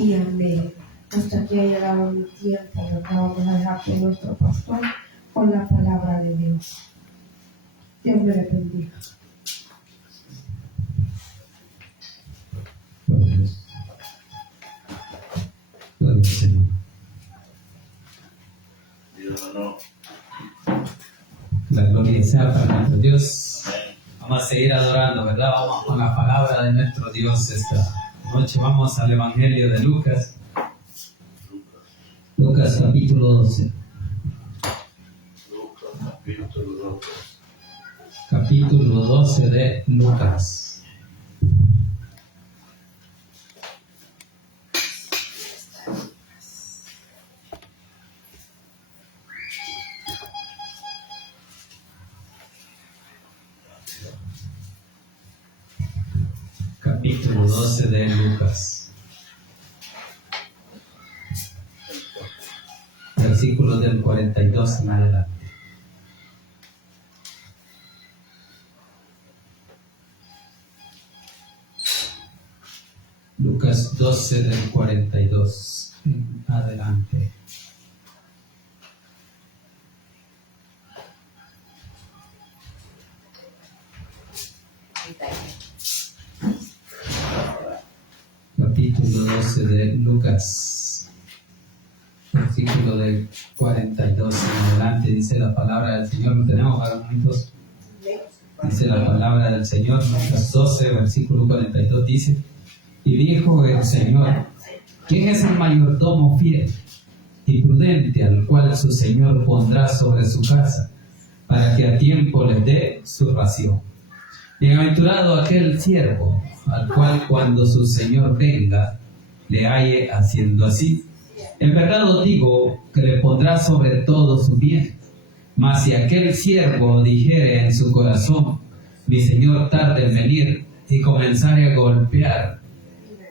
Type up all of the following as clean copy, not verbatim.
y amén. Hasta aquí ha llegado mi tiempo. Lo que vamos a dejar con nuestro pastor con la palabra de Dios. Dios me le bendiga. Gloria al Señor. La gloria sea para nuestro Dios. Vamos a seguir adorando, ¿verdad? Vamos con la palabra de nuestro Dios esta noche. Vamos al Evangelio de Lucas. Lucas capítulo 12. Capítulo 12 de Lucas. Capítulo 12 de Lucas. Versículos del 42 en adelante. Lucas 12 del 42 en adelante. Capítulo 12 de Lucas, versículo del 42 en adelante, dice la palabra del Señor. ¿Lo tenemos para momentos? Dice la palabra del Señor, Lucas 12, versículo 42, dice: y dijo el Señor, ¿quién es el mayordomo fiel y prudente al cual su Señor pondrá sobre su casa, para que a tiempo le dé su ración? Bienaventurado aquel siervo al cual cuando su Señor venga le halle haciendo así. En verdad os digo que le pondrá sobre todo su bien. Mas si aquel siervo dijere en su corazón, mi Señor tarde en venir, y comenzare a golpear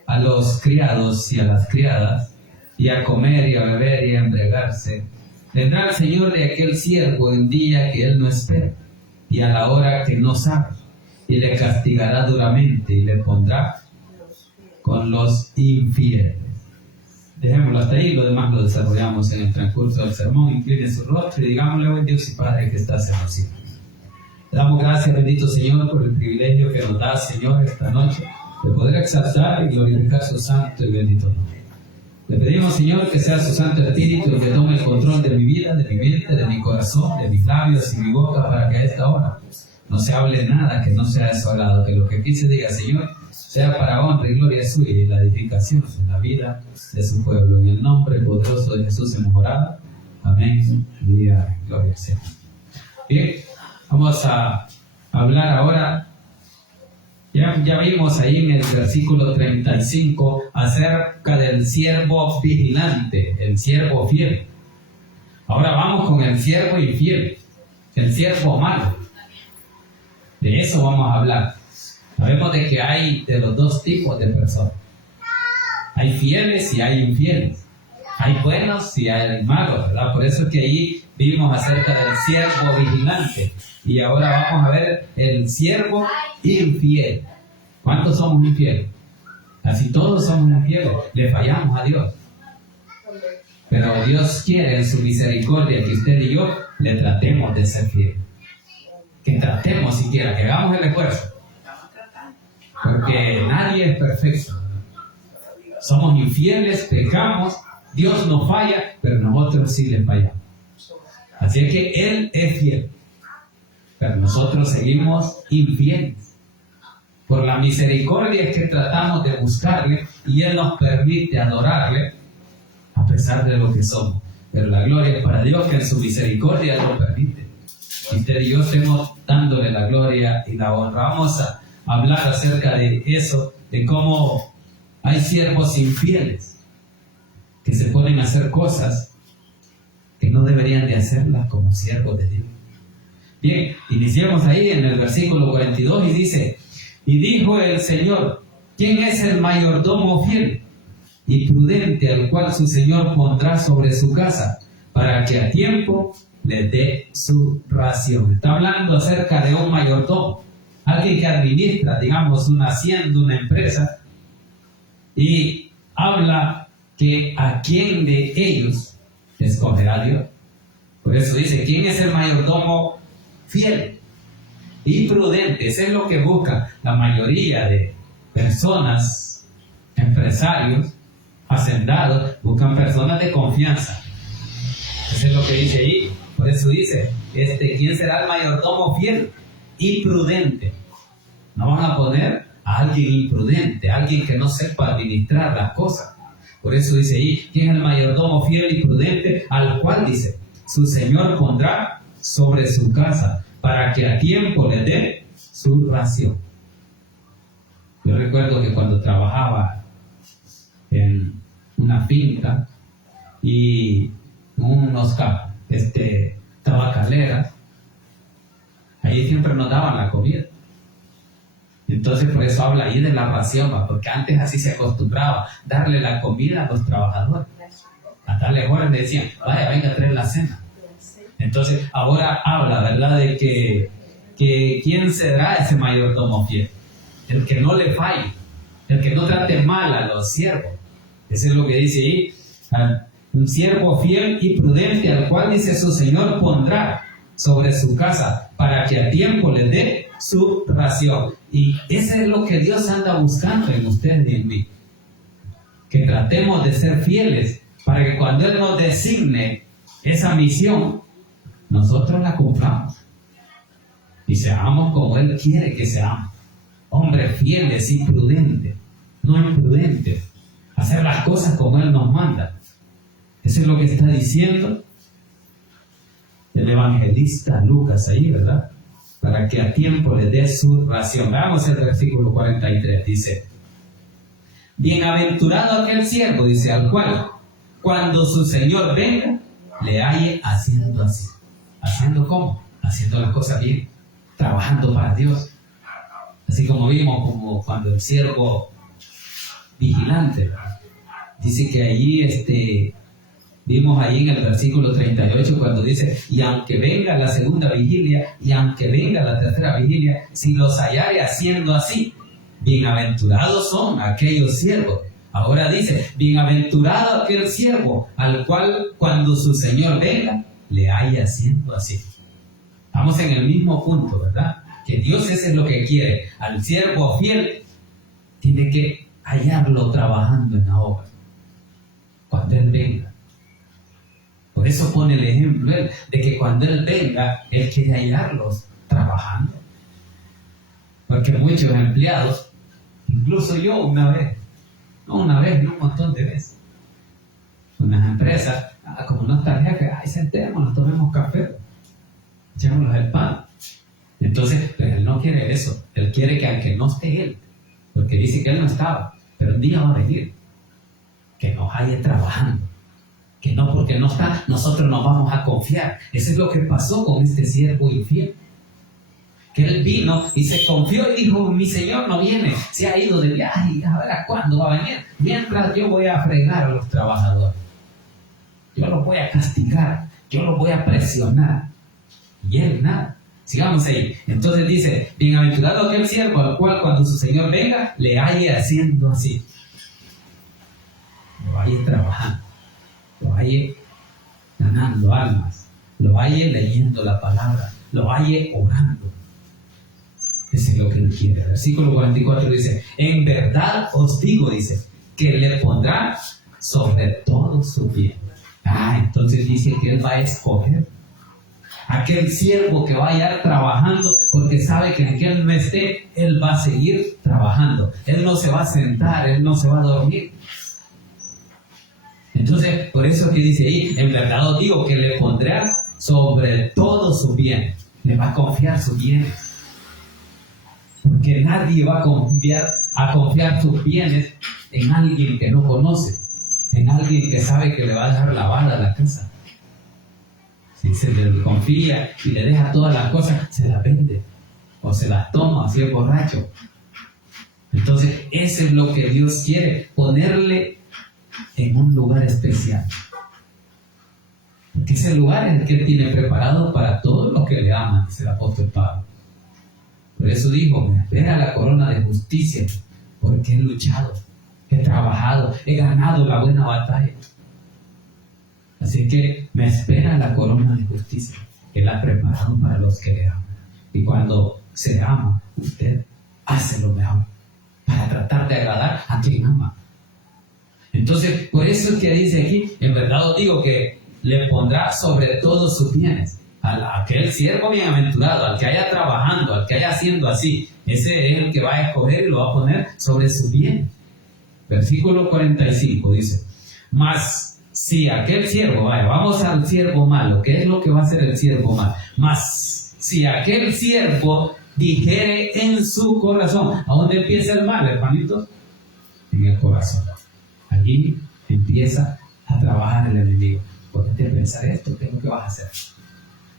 a los criados y a las criadas, y a comer y a beber y a embriagarse, vendrá el Señor de aquel siervo en día que él no espera, y a la hora que no sabe, y le castigará duramente, y le pondrá con los infieles. Dejémoslo hasta ahí, lo demás lo desarrollamos en el transcurso del sermón. Incline su rostro y digámosle: buen Dios y Padre que estás en los cielos. Te damos gracias, bendito Señor, por el privilegio que nos das, Señor, esta noche, de poder exaltar y glorificar su santo y bendito nombre. Le pedimos, Señor, que sea su Santo Espíritu el que tome el control de mi vida, de mi mente, de mi corazón, de mis labios y mi boca, para que a esta hora no se hable nada que no sea de su agrado, que lo que aquí se diga, Señor, sea para honra y gloria suya y la edificación en la vida de su pueblo. En el nombre poderoso de Jesús hemos orado. Amén. Y amén. Gloria al Señor. Bien, vamos a hablar ahora. Ya vimos ahí en el versículo 35 acerca del siervo vigilante, el siervo fiel. Ahora vamos con el siervo infiel, el siervo malo. De eso vamos a hablar. Sabemos de que hay de los dos tipos de personas. Hay fieles y hay infieles. Hay buenos y hay malos, ¿verdad? Por eso es que ahí vimos acerca del siervo vigilante. Y ahora vamos a ver el siervo infiel. ¿Cuántos somos infieles? Casi todos somos infieles. Le fallamos a Dios. Pero Dios quiere en su misericordia que usted y yo le tratemos de ser fieles. Que tratemos siquiera, que hagamos el esfuerzo. Porque nadie es perfecto. Somos infieles, pecamos, Dios nos falla, pero nosotros sí le fallamos. Así es que Él es fiel, pero nosotros seguimos infieles. Por la misericordia es que tratamos de buscarle y Él nos permite adorarle a pesar de lo que somos. Pero la gloria es para Dios, que en su misericordia lo permite. Y usted y yo estemos dándole la gloria y la honra. Vamos a hablar acerca de eso, de cómo hay siervos infieles que se ponen a hacer cosas que no deberían de hacerlas como siervos de Dios. Bien, iniciamos ahí en el versículo 42 y dice: y dijo el Señor, ¿quién es el mayordomo fiel y prudente al cual su Señor pondrá sobre su casa, para que a tiempo le dé su ración? Está hablando acerca de un mayordomo, alguien que administra, digamos, una hacienda, una empresa, y habla que a quién de ellos escogerá Dios. Por eso dice, ¿quién es el mayordomo fiel y prudente? Eso es lo que busca la mayoría de personas, empresarios, hacendados, buscan personas de confianza. Eso es lo que dice ahí. Por eso dice, ¿quién será el mayordomo fiel y prudente? No van a poner a alguien imprudente, a alguien que no sepa administrar las cosas. Por eso dice ahí, ¿quién es el mayordomo fiel y prudente? Al cual dice, su Señor pondrá sobre su casa, para que a tiempo le dé su ración. Yo recuerdo que cuando trabajaba en una finca y unos tabacaleras, ahí siempre nos daban la comida. Entonces por eso habla ahí de la ración, porque antes así se acostumbraba darle la comida a los trabajadores. A tales horas le decían, vaya, venga a traer la cena. Entonces ahora habla, ¿verdad?, de que quién será ese mayordomo fiel, el que no le falle, el que no trate mal a los siervos. Eso es lo que dice ahí, un siervo fiel y prudente, al cual dice su Señor pondrá sobre su casa, para que a tiempo le dé su ración. Y eso es lo que Dios anda buscando en ustedes y en mí, que tratemos de ser fieles, para que cuando Él nos designe esa misión, nosotros la cumplamos y seamos como Él quiere que seamos, hombres fieles y prudentes, no imprudentes, hacer las cosas como Él nos manda. Eso es lo que está diciendo el evangelista Lucas ahí, ¿verdad? Para que a tiempo le dé su ración. Veamos el versículo 43, dice, bienaventurado aquel siervo, dice, al cual cuando su Señor venga le halle haciendo así. ¿Haciendo cómo? Haciendo las cosas bien, trabajando para Dios. Así como vimos, como cuando el siervo vigilante, ¿verdad? Dice que allí vimos ahí en el versículo 38 cuando dice, y aunque venga la segunda vigilia y aunque venga la tercera vigilia, si los hallare haciendo así, bienaventurados son aquellos siervos. Ahora dice, bienaventurado aquel siervo al cual cuando su Señor venga le haya haciendo así. Estamos en el mismo punto, ¿verdad? Que Dios eso es lo que quiere. Al siervo fiel tiene que hallarlo trabajando en la obra cuando Él venga. Por eso pone el ejemplo Él, de que cuando Él venga, Él quiere hallarlos trabajando. Porque muchos empleados, incluso yo un montón de veces, unas empresas, como no está el jefe, sentémonos, tomemos café, echémonos el pan. Entonces, pero Él no quiere eso. Él quiere que aunque no esté Él, porque dice que Él no estaba, pero un día va a venir, que nos halle trabajando. Que no, porque no está, nosotros nos vamos a confiar. Eso es lo que pasó con este siervo infiel. Que él vino y se confió y dijo, mi Señor no viene, se ha ido de viaje, a ver a cuándo va a venir. Mientras yo voy a fregar a los trabajadores. Yo los voy a castigar, yo los voy a presionar. Y él nada. Sigamos ahí. Entonces dice, bienaventurado aquel siervo al cual cuando su Señor venga, le halle haciendo así. Lo halle trabajando. Lo halle ganando almas, lo halle leyendo la palabra, lo halle orando. Eso es lo que Él quiere. Versículo 44 dice, en verdad os digo, dice, que le pondrá sobre todo su bien. Entonces dice que Él va a escoger aquel siervo que va a ir trabajando, porque sabe que aunque Él no esté, Él va a seguir trabajando. Él no se va a sentar, Él no se va a dormir. Entonces, por eso que dice ahí, en verdad os digo que le pondrá sobre todo su bien. Le va a confiar sus bienes. Porque nadie va a confiar sus bienes en alguien que no conoce, en alguien que sabe que le va a dejar lavada la casa. Si se le confía y le deja todas las cosas, se las vende o se las toma, así es borracho. Entonces, eso es lo que Dios quiere, ponerle en un lugar especial. Porque ese lugar es el que Él tiene preparado para todos los que le aman, dice el apóstol Pablo. Por eso dijo, me espera la corona de justicia, porque he luchado, he trabajado, he ganado la buena batalla. Así que me espera la corona de justicia que Él ha preparado para los que le aman. Y cuando se ama, usted hace lo mejor para tratar de agradar a quien ama. Entonces, por eso es que dice aquí, en verdad os digo que le pondrá sobre todos sus bienes. A aquel siervo bienaventurado, al que haya trabajando, al que haya haciendo así, ese es el que va a escoger y lo va a poner sobre sus bienes. Versículo 45 dice, mas si aquel siervo, vaya, vamos al siervo malo, ¿qué es lo que va a hacer el siervo malo? Mas si aquel siervo dijere en su corazón, ¿a dónde empieza el mal, hermanitos? En el corazón. Allí empieza a trabajar el enemigo. Ponete a pensar esto, ¿qué es lo que vas a hacer?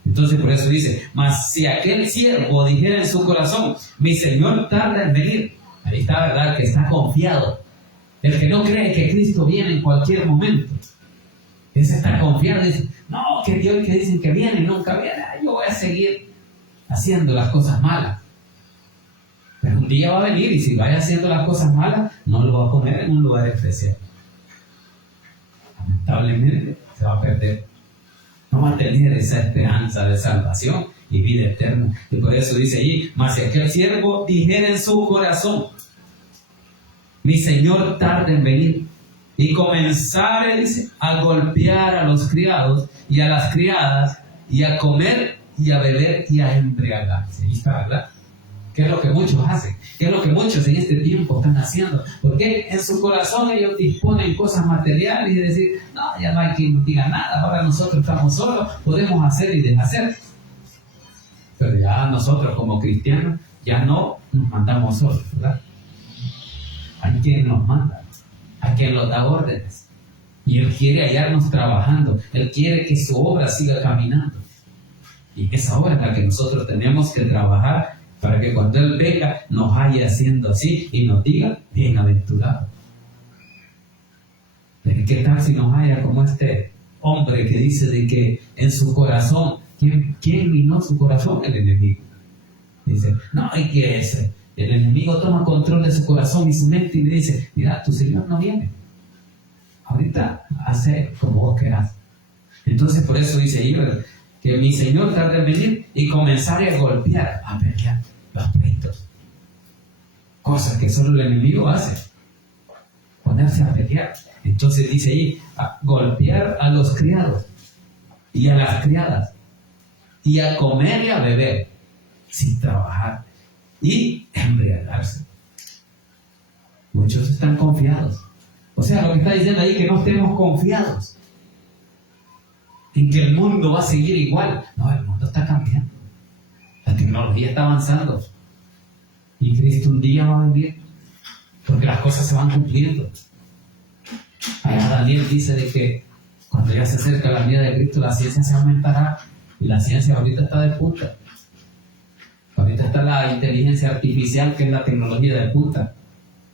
Entonces por eso dice, mas si aquel siervo dijera en su corazón, mi Señor tarda en venir. Ahí está, ¿verdad? Que está confiado. El que no cree que Cristo viene en cualquier momento. Ese está confiado, dice, no, que Dios que dicen que viene y nunca viene, yo voy a seguir haciendo las cosas malas. Pero un día va a venir y si vaya haciendo las cosas malas, no lo va a poner en un lugar especial. Lamentablemente se va a perder. No va a tener esa esperanza de salvación y vida eterna. Y por eso dice allí, mas si aquel siervo dijera en su corazón, mi Señor tarda en venir, y comenzare, dice, a golpear a los criados y a las criadas, y a comer y a beber y a embriagarse. Ahí está, ¿verdad? ¿Qué es lo que muchos hacen? ¿Qué es lo que muchos en este tiempo están haciendo? Porque en su corazón ellos disponen cosas materiales y decir, no, ya no hay quien nos diga nada, ahora nosotros estamos solos, podemos hacer y deshacer. Pero ya nosotros como cristianos ya no nos mandamos solos, ¿verdad? Hay quien nos manda, hay quien nos da órdenes. Y Él quiere hallarnos trabajando, Él quiere que su obra siga caminando. Y esa obra es la que nosotros tenemos que trabajar para que cuando Él venga nos halle haciendo así y nos diga, bienaventurado. Pero ¿qué tal si nos haya como este hombre que dice de que en su corazón, ¿quién minó su corazón? El enemigo. Dice, no, hay que ese. El enemigo toma control de su corazón y su mente y le dice, mira, tu Señor no viene. Ahorita hace como vos querás. Entonces por eso dice ahí, que mi Señor tarda en venir y comenzar a golpear, a pelear los pleitos. Cosas que solo el enemigo hace. Ponerse a pelear. Entonces dice ahí, a golpear a los criados y a las criadas y a comer y a beber sin trabajar y embriagarse. Muchos están confiados. O sea, lo que está diciendo ahí, que no estemos confiados en que el mundo va a seguir igual. No, el mundo está cambiando. La tecnología está avanzando. Y Cristo un día va a venir, porque las cosas se van cumpliendo. Allá Daniel dice de que cuando ya se acerca la venida de Cristo, la ciencia se aumentará. Y la ciencia ahorita está de punta. Ahorita está la inteligencia artificial, que es la tecnología de punta,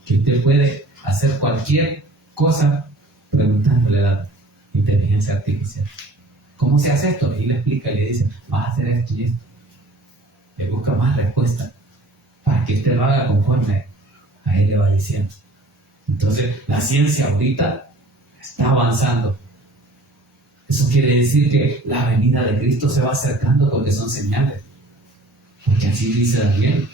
que usted puede hacer cualquier cosa preguntándole a la inteligencia artificial. ¿Cómo se hace esto? Y le explica y le dice, vas a hacer esto y esto. Le busca más respuestas para que usted lo haga conforme a él le va diciendo. Entonces, la ciencia ahorita está avanzando. Eso quiere decir que la venida de Cristo se va acercando porque son señales. Porque así dice Daniel,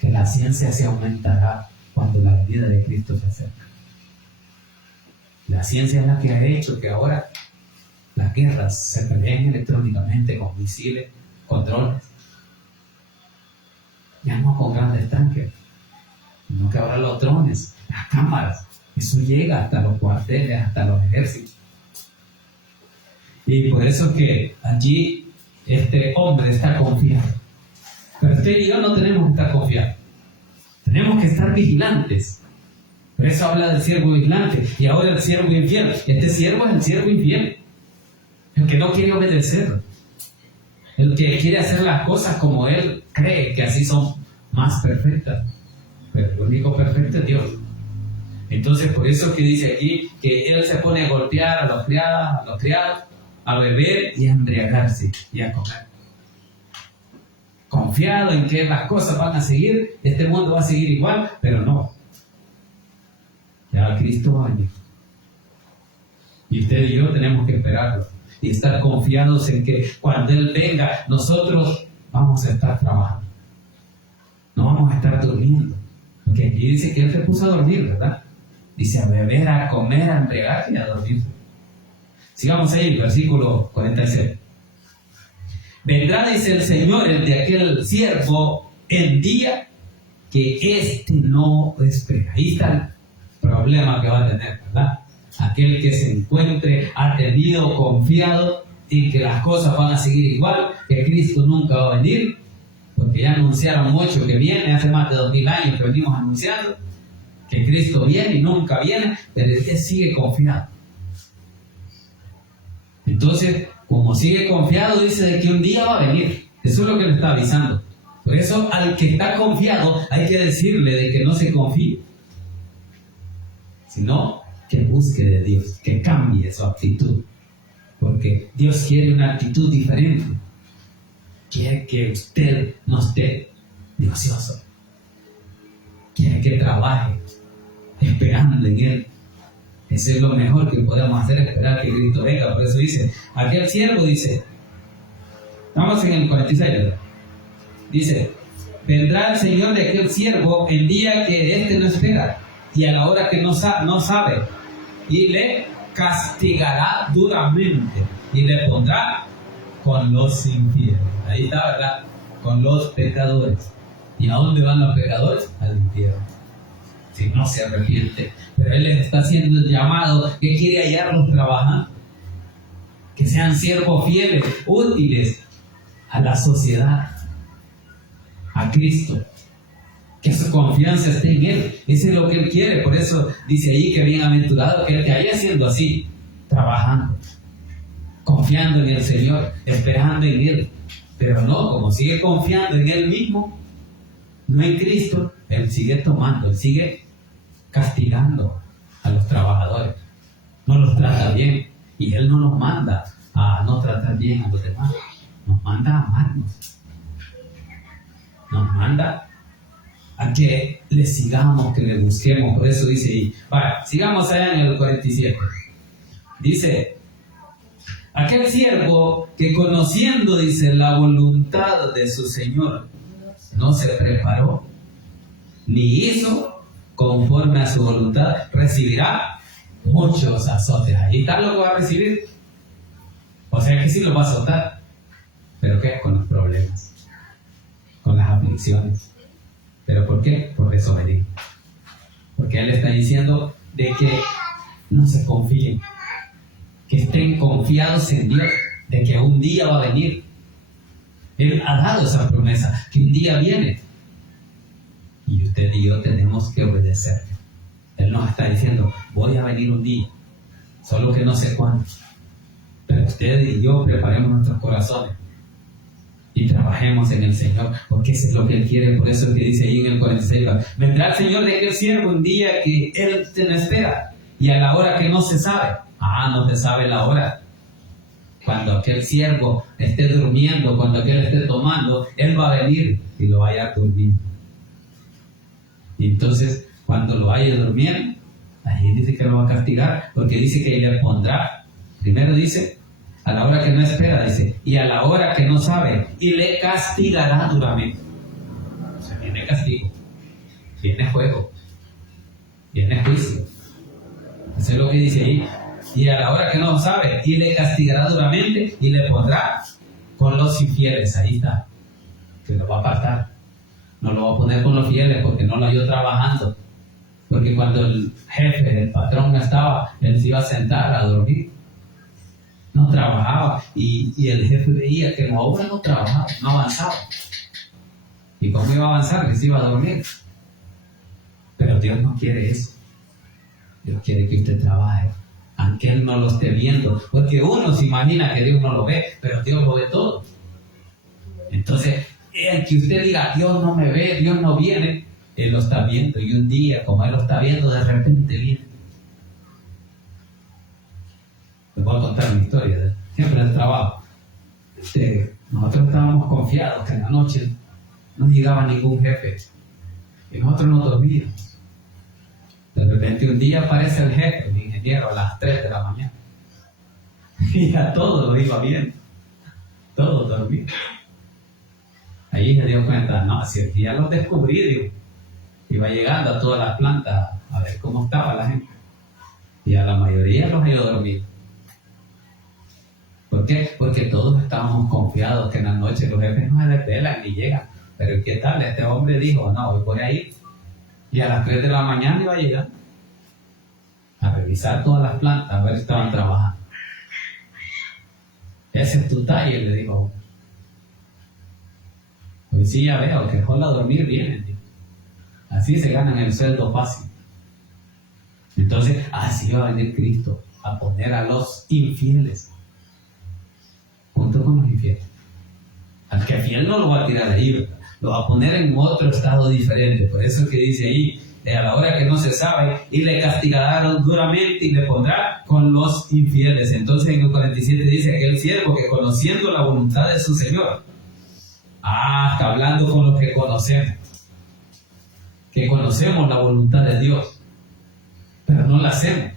que la ciencia se aumentará cuando la venida de Cristo se acerca. La ciencia es la que ha hecho que ahora las guerras se peleen electrónicamente con misiles, con drones. Ya no con grandes tanques, sino que ahora los drones, las cámaras, eso llega hasta los cuarteles, hasta los ejércitos. Y por eso que allí este hombre está confiado. Pero usted y yo no tenemos que estar confiados. Tenemos que estar vigilantes. Por eso habla del siervo vigilante. Y ahora el siervo infiel. Este siervo es el siervo infiel. El que no quiere obedecer. El que quiere hacer las cosas como él cree que así son más perfectas. Pero el único perfecto es Dios. Entonces por eso que dice aquí que él se pone a golpear a los criados, a beber y a embriagarse y a comer. Confiado en que las cosas van a seguir, este mundo va a seguir igual, pero no. Ya Cristo va a venir. Y usted y yo tenemos que esperarlo y estar confiados en que cuando Él venga, nosotros vamos a estar trabajando. No vamos a estar durmiendo. Porque aquí dice que Él se puso a dormir, ¿verdad? Dice a beber, a comer, a entregarse y a dormir. Sigamos ahí, versículo 46. Vendrá, dice el Señor, el de aquel siervo, el día que éste no espera. Ahí está el problema que va a tener, ¿verdad? Aquel que se encuentre atendido, confiado en que las cosas van a seguir igual, que Cristo nunca va a venir, porque ya anunciaron mucho que viene, hace más de 2000 años que venimos anunciando que Cristo viene y nunca viene, pero él sigue confiado. Entonces, como sigue confiado, dice de que un día va a venir. Eso es lo que le está avisando. Por eso, al que está confiado, hay que decirle de que no se confíe, sino que busque de Dios, que cambie su actitud. Porque Dios quiere una actitud diferente. Quiere que usted no esté ocioso. Quiere que trabaje esperando en Él. Eso es lo mejor que podemos hacer, esperar que Cristo venga. Por eso dice, aquel siervo dice, estamos en el 46, ¿verdad? Dice, vendrá el Señor de aquel siervo el día que éste no espera y a la hora que no sabe, y le castigará duramente y le pondrá con los infieles. Ahí está, ¿verdad? Con los pecadores. ¿Y a dónde van los pecadores? Al infierno, si no se arrepiente. Pero Él les está haciendo el llamado que quiere hallarlos trabajando, que sean siervos fieles, útiles a la sociedad, a Cristo, que su confianza esté en Él. Eso es lo que Él quiere. Por eso dice ahí que bienaventurado que Él te haya haciendo así, trabajando, confiando en el Señor, esperando en Él. Pero no, como sigue confiando en Él mismo, no en Cristo, Él sigue tomando, Él sigue castigando a los trabajadores. No los trata bien. Y Él no nos manda a no tratar bien a los demás. Nos manda a amarnos. Nos manda a que le sigamos, que le busquemos. Por eso dice ahí. Vaya, sigamos allá en el 47. Dice, aquel siervo que conociendo, dice, la voluntad de su Señor, no se preparó, ni hizo conforme a su voluntad, recibirá muchos azotes. Ahí está lo que va a recibir. O sea que sí lo va a azotar. ¿Pero qué? Con los problemas, con las aflicciones. ¿Pero por qué? Por desobedecer. Porque Él está diciendo de que no se confíen, que estén confiados en Dios, de que un día va a venir. Él ha dado esa promesa, que un día viene. Y usted y yo tenemos que obedecerle. Él nos está diciendo, voy a venir un día, solo que no sé cuándo. Pero usted y yo preparemos nuestros corazones y trabajemos en el Señor, porque eso es lo que Él quiere. Por eso es que dice ahí en el 46, vendrá el Señor de aquel siervo un día que Él te lo espera, y a la hora que no se sabe. No se sabe la hora. Cuando aquel siervo esté durmiendo, cuando aquel esté tomando, Él va a venir y lo vaya a dormir. Y entonces, cuando lo vaya durmiendo, ahí dice que lo va a castigar, porque dice que le pondrá, primero dice, a la hora que no espera, dice, y a la hora que no sabe, y le castigará duramente. O sea, viene castigo, viene juego, viene juicio. Eso es lo que dice ahí. Y a la hora que no sabe, y le castigará duramente, y le pondrá con los infieles. Ahí está, que lo va a apartar. No lo va a poner con los fieles porque no lo halló trabajando. Porque cuando el jefe, el patrón no estaba, él se iba a sentar a dormir. No trabajaba. Y el jefe veía que la obra no trabajaba, no avanzaba. ¿Y cómo iba a avanzar? Que se iba a dormir. Pero Dios no quiere eso. Dios quiere que usted trabaje, aunque Él no lo esté viendo. Porque uno se imagina que Dios no lo ve, pero Dios lo ve todo. Entonces, el que usted diga, Dios no me ve, Dios no viene, Él lo está viendo. Y un día, como Él lo está viendo, de repente viene. Les voy a contar una historia, siempre del trabajo. Nosotros estábamos confiados que en la noche no llegaba ningún jefe. Y nosotros no dormíamos. De repente un día aparece el jefe, el ingeniero, a las 3 de la mañana. Y a todos lo iba bien. Todos dormían. Ahí se dio cuenta, no, si ya los descubrí, digo. Iba llegando a todas las plantas a ver cómo estaba la gente. Y a la mayoría los halló dormidos. ¿Por qué? Porque todos estábamos confiados que en la noche los jefes no se desvelan ni llegan. Pero ¿qué tal? Este hombre dijo, no, hoy voy a ir. Y a las 3 de la mañana iba a llegar a revisar todas las plantas, a ver si estaban trabajando. Ese es tu talle, le dijo. Hoy sí ya veo que jola dormir vienen. Así se ganan el sueldo fácil. Entonces, así va a venir Cristo a poner a los infieles junto con los infieles. Al que fiel no lo va a tirar ahí, ¿verdad? Lo va a poner en otro estado diferente. Por eso es que dice ahí, a la hora que no se sabe, y le castigará duramente y le pondrá con los infieles. Entonces en el 47 dice, aquel siervo que conociendo la voluntad de su Señor, está hablando con los que conocemos, que conocemos la voluntad de Dios, pero no la hacemos.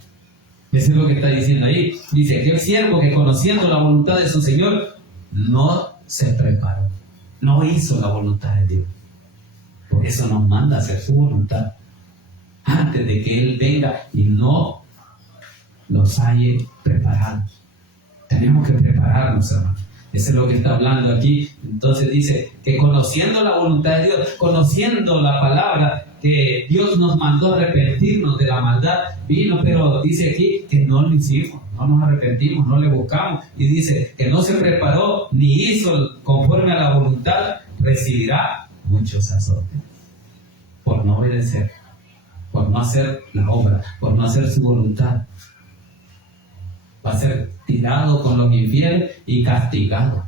Eso es lo que está diciendo ahí. Dice, aquel siervo que conociendo la voluntad de su Señor, no se preparó, no hizo la voluntad de Dios. Por eso nos manda a hacer su voluntad antes de que Él venga y no los haya preparados. Tenemos que prepararnos, hermanos. Eso es lo que está hablando aquí. Entonces dice que conociendo la voluntad de Dios, conociendo la palabra que Dios nos mandó a arrepentirnos de la maldad, vino, pero dice aquí que no lo hicimos, no nos arrepentimos, no le buscamos. Y dice que no se preparó ni hizo conforme a la voluntad, recibirá muchos azotes por no obedecer, por no hacer la obra, por no hacer su voluntad. Va a ser tirado con los infieles y castigado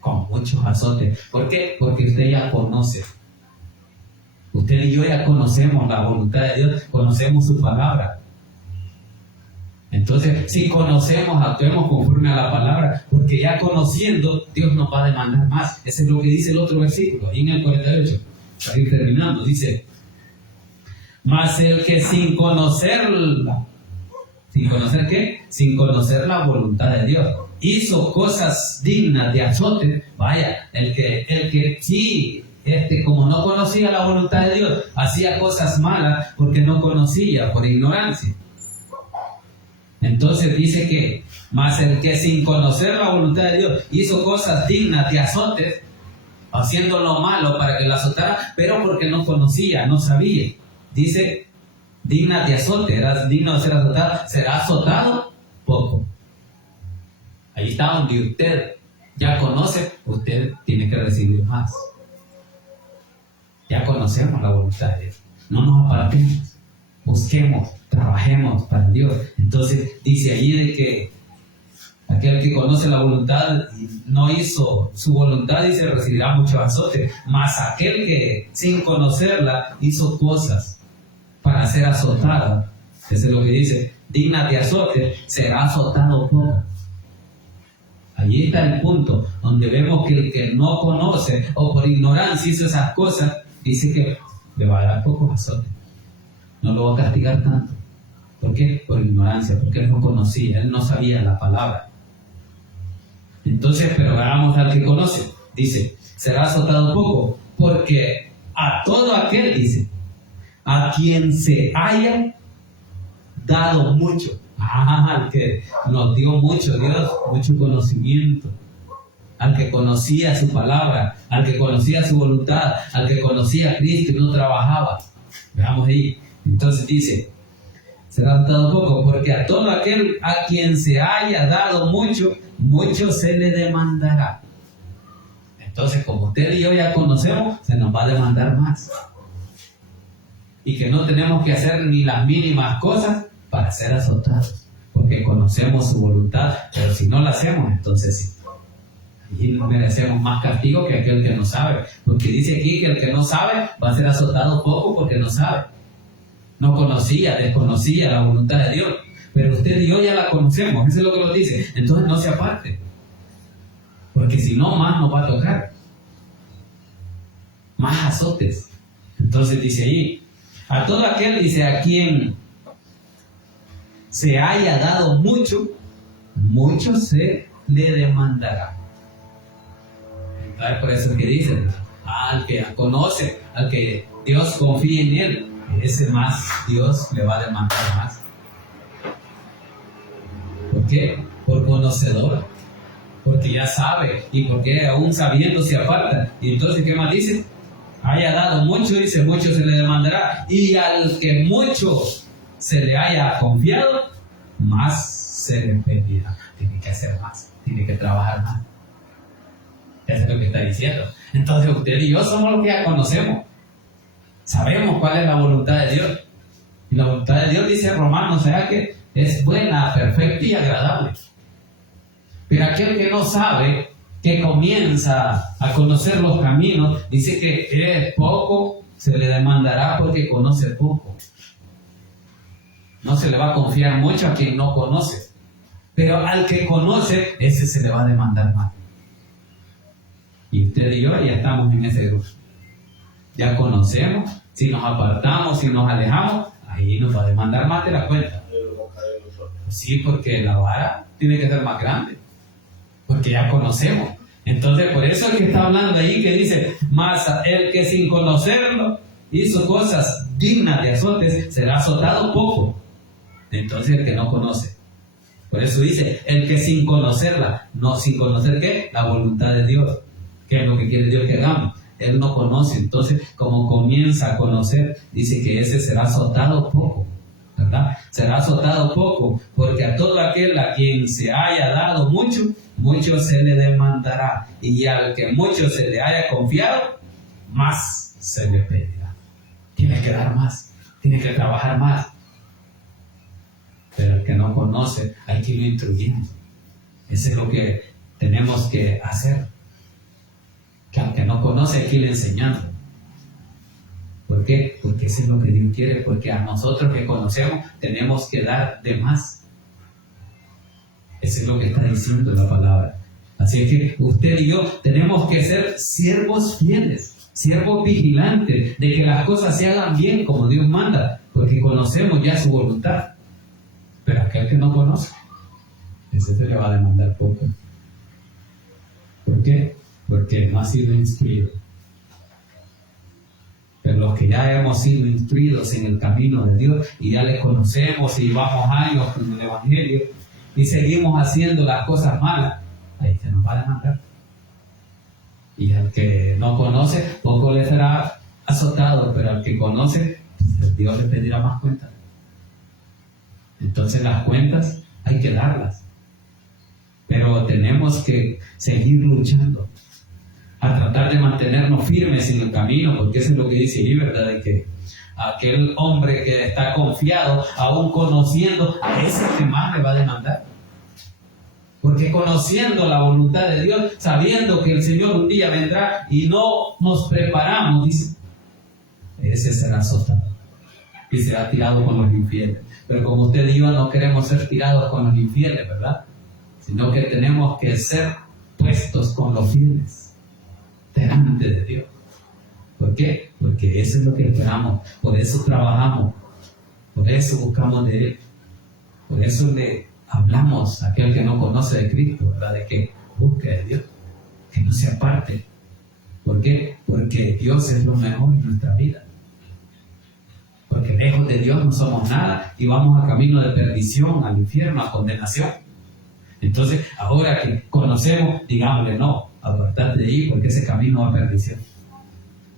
con muchos azotes. ¿Por qué? Porque usted ya conoce. Usted y yo ya conocemos la voluntad de Dios, conocemos su palabra. Entonces, si conocemos, actuemos conforme a la palabra, porque ya conociendo, Dios nos va a demandar más. Ese es lo que dice el otro versículo, ahí en el 48, para ir terminando, dice: mas el que sin conocerla, ¿sin conocer qué? Sin conocer la voluntad de Dios, hizo cosas dignas de azote. Vaya, el que sí, como no conocía la voluntad de Dios, hacía cosas malas porque no conocía, por ignorancia. Entonces dice que, mas el que sin conocer la voluntad de Dios hizo cosas dignas de azotes, haciendo lo malo para que lo azotara, pero porque no conocía, no sabía. Dice, digna de azote, era digno de ser azotado, será azotado poco. Ahí está donde usted ya conoce, usted tiene que recibir más. Ya conocemos la voluntad de Dios, no nos apartemos, busquemos, trabajemos para Dios. Entonces dice allí de que aquel que conoce la voluntad y no hizo su voluntad, dice, recibirá mucho azote. Mas aquel que sin conocerla hizo cosas para ser azotado, eso es lo que dice, digna de azote, será azotado poco. Allí está el punto donde vemos que el que no conoce o por ignorancia hizo esas cosas, dice que le va a dar poco azote, no lo va a castigar tanto. ¿Por qué? Por ignorancia, porque él no conocía, él no sabía la palabra. Entonces, pero hagamos al que conoce, dice, será azotado poco, porque a todo aquel, dice, a quien se haya dado mucho, al que nos dio mucho Dios, mucho conocimiento, al que conocía su palabra, al que conocía su voluntad, al que conocía a Cristo y no trabajaba. Veamos ahí. Entonces dice, será azotado poco, porque a todo aquel a quien se haya dado mucho, mucho se le demandará. Entonces, como usted y yo ya conocemos, se nos va a demandar más. Y que no tenemos que hacer ni las mínimas cosas para ser azotados, porque conocemos su voluntad, pero si no la hacemos, entonces sí. Y merecemos más castigo que aquel que no sabe, porque dice aquí que el que no sabe va a ser azotado poco porque no sabe. No conocía, desconocía la voluntad de Dios, pero usted y yo ya la conocemos, eso es lo que nos dice. Entonces no se aparte, porque si no, más nos va a tocar, más azotes. Entonces dice ahí, A todo aquel, dice, a quien se haya dado mucho, mucho se le demandará. Entonces, por eso es que dicen, al que conoce, al que Dios confía en él, ese más Dios le va a demandar más. ¿Por qué? Por conocedor, porque ya sabe, y porque aún sabiendo se aparta. Y entonces, ¿qué más dice? Haya dado mucho, dice, mucho se le demandará, y al que mucho se le haya confiado, más se le pedirá. Tiene que hacer más, tiene que trabajar más. Eso es lo que está diciendo. Entonces usted y yo somos los que ya conocemos, sabemos cuál es la voluntad de Dios, y la voluntad de Dios, dice Romanos, sea que es buena, perfecta y agradable. Pero aquel que no sabe, que comienza a conocer los caminos, dice que poco se le demandará porque conoce poco. No se le va a confiar mucho a quien no conoce, pero al que conoce, ese se le va a demandar más. Y usted y yo ya estamos en ese grupo. Ya conocemos, si nos apartamos, si nos alejamos, ahí nos va a demandar más de la cuenta. Sí, porque la vara tiene que ser más grande, porque ya conocemos. Entonces, por eso es que está hablando ahí, que dice, más el que sin conocerlo hizo cosas dignas de azotes, será azotado poco. Entonces, el que no conoce. Por eso dice, el que sin conocerla, no sin conocer ¿qué? La voluntad de Dios. ¿Qué es lo que quiere Dios que hagamos? Él no conoce. Entonces, como comienza a conocer, dice que ese será azotado poco. ¿Verdad? Será azotado poco, porque a todo aquel a quien se haya dado mucho, mucho se le demandará, y al que mucho se le haya confiado, más se le pedirá. Tiene que dar más, tiene que trabajar más. Pero el que no conoce, hay que irlo instruyendo. Eso es lo que tenemos que hacer. Que al que no conoce, hay que irle enseñando. ¿Por qué? Porque eso es lo que Dios quiere, porque a nosotros que conocemos tenemos que dar de más. Eso es lo que está diciendo la palabra. Así es que usted y yo tenemos que ser siervos fieles, siervos vigilantes, de que las cosas se hagan bien como Dios manda, porque conocemos ya su voluntad. Pero aquel que no conoce, ese se le va a demandar poco. ¿Por qué? Porque no ha sido instruido. Pero los que ya hemos sido instruidos en el camino de Dios y ya le conocemos y llevamos años con el Evangelio y seguimos haciendo las cosas malas, ahí se nos va a demandar. Y al que no conoce, poco le será azotado, pero al que conoce, Dios le pedirá más cuentas. Entonces las cuentas hay que darlas, pero tenemos que seguir luchando a tratar de mantenernos firmes en el camino, porque eso es lo que dice ahí, ¿verdad? De que aquel hombre que está confiado, aún conociendo, a ese que más le va a demandar. Porque conociendo la voluntad de Dios, sabiendo que el Señor un día vendrá y no nos preparamos, dice, ese será azotado y será tirado con los infieles. Pero como usted y yo no queremos ser tirados con los infieles, ¿verdad? Sino que tenemos que ser puestos con los fieles delante de Dios. ¿Por qué? Porque eso es lo que esperamos, por eso trabajamos, por eso buscamos de Él, por eso le hablamos a aquel que no conoce de Cristo, ¿verdad? De que busque de Dios, que no se aparte. ¿Por qué? Porque Dios es lo mejor en nuestra vida. Porque lejos de Dios no somos nada y vamos a camino de perdición, al infierno, a condenación. Entonces, ahora que conocemos, digámosle no, apartate de ahí porque ese camino va a perdición.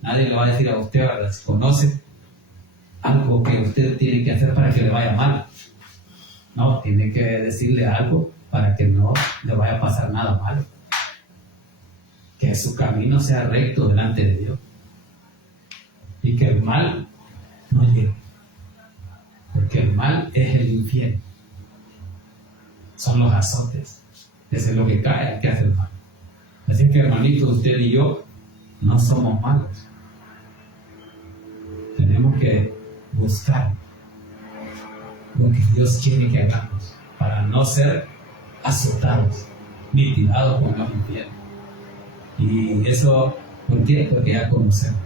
Nadie le va a decir a usted, ¿verdad? Si conoce algo que usted tiene que hacer para que le vaya mal. No, tiene que decirle algo para que no le vaya a pasar nada malo. Que su camino sea recto delante de Dios. Y que el mal no llegue. Porque el mal es el infierno. Son los azotes. Eso es lo que cae al que hace el mal. Así que, hermanitos, usted y yo no somos malos. Tenemos que buscar lo que Dios quiere que hagamos para no ser azotados ni tirados con los infiernos. Y eso, ¿por qué? Porque ya conocemos.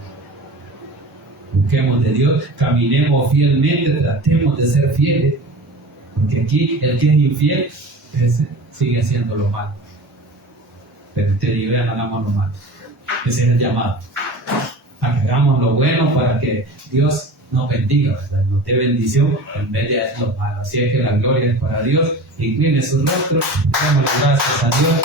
Busquemos de Dios, caminemos fielmente, tratemos de ser fieles, porque aquí el que es infiel ese sigue haciendo lo malo. Pero usted y yo ya no hagamos lo malo. Ese es el llamado. A que hagamos lo bueno para que Dios nos bendiga, ¿verdad? Nos dé bendición en vez de hacer lo malo. Así es que la gloria es para Dios. Incline su rostro, demos gracias a Dios.